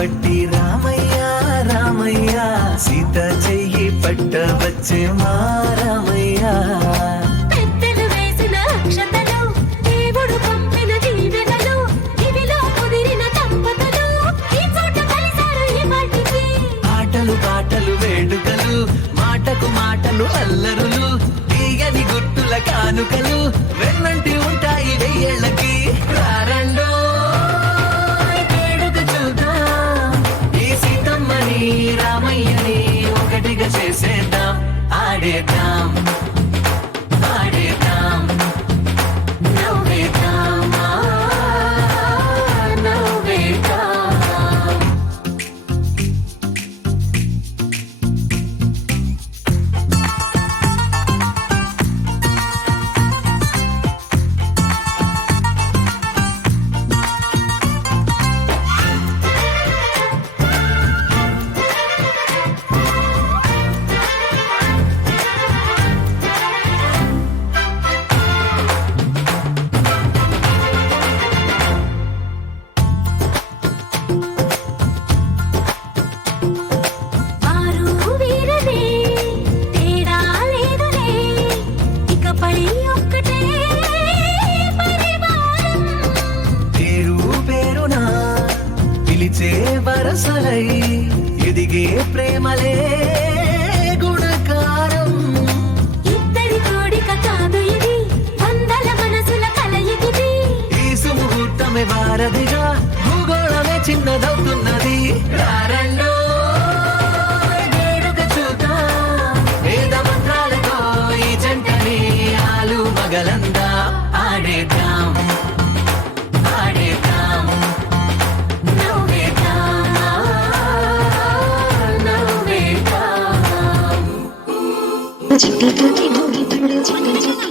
పట్టి రామయ్య రామయ్య సీత చెయ్యి పట్ట వచ్చే మా రామయ్య. పెద్దలు వేసిన అక్షతలు, దేవుడు పంపిన దీవెనలు, ఇవిలో కుదిరిన దంపతులు ఈ చోట కలిశారు ఈ పాటికి. ఆటలు పాటలు వేడుకలు, మాటకు మాటలు అల్లరులు, తీయని గుర్తుల కానుకలు వెన్నంటి ఉంటాయి వెయ్యేళ్ళకి. రారండో వేడుక చూద్దాం, ఈ సీతమ్మని రామయ్యని ఒకటిగా చేసేద్దాం. ఆడేద్దాం ఆడేద్దాం నవ్వేద్దాం నవ్వేద్దాం. వారు వీరనే తేడా లేదులే, ఇకపై ఒక్కటే పరివారం. పేరు పేరునా పిలిచే వరసలై ఎదిగే ప్రేమలే గుణకారం. ఇద్దరి కోడిక కాదు ఇది, వందల మనసుల కలయికిది. ఈ సుముహూర్తమే వారధిగా భూగోళమే చిన్నదవుతున్నది. రారండో వేడుక చూద్దాం, వేద మంత్రాలతో ఈ జంటని ఆలు మగలందా. ఆడేద్దాం ఆడేద్దాం నవ్వేద్దాం నవ్వేద్దాం. చిట్టి చిట్టి చిట్టి చిట్టి చిట్టి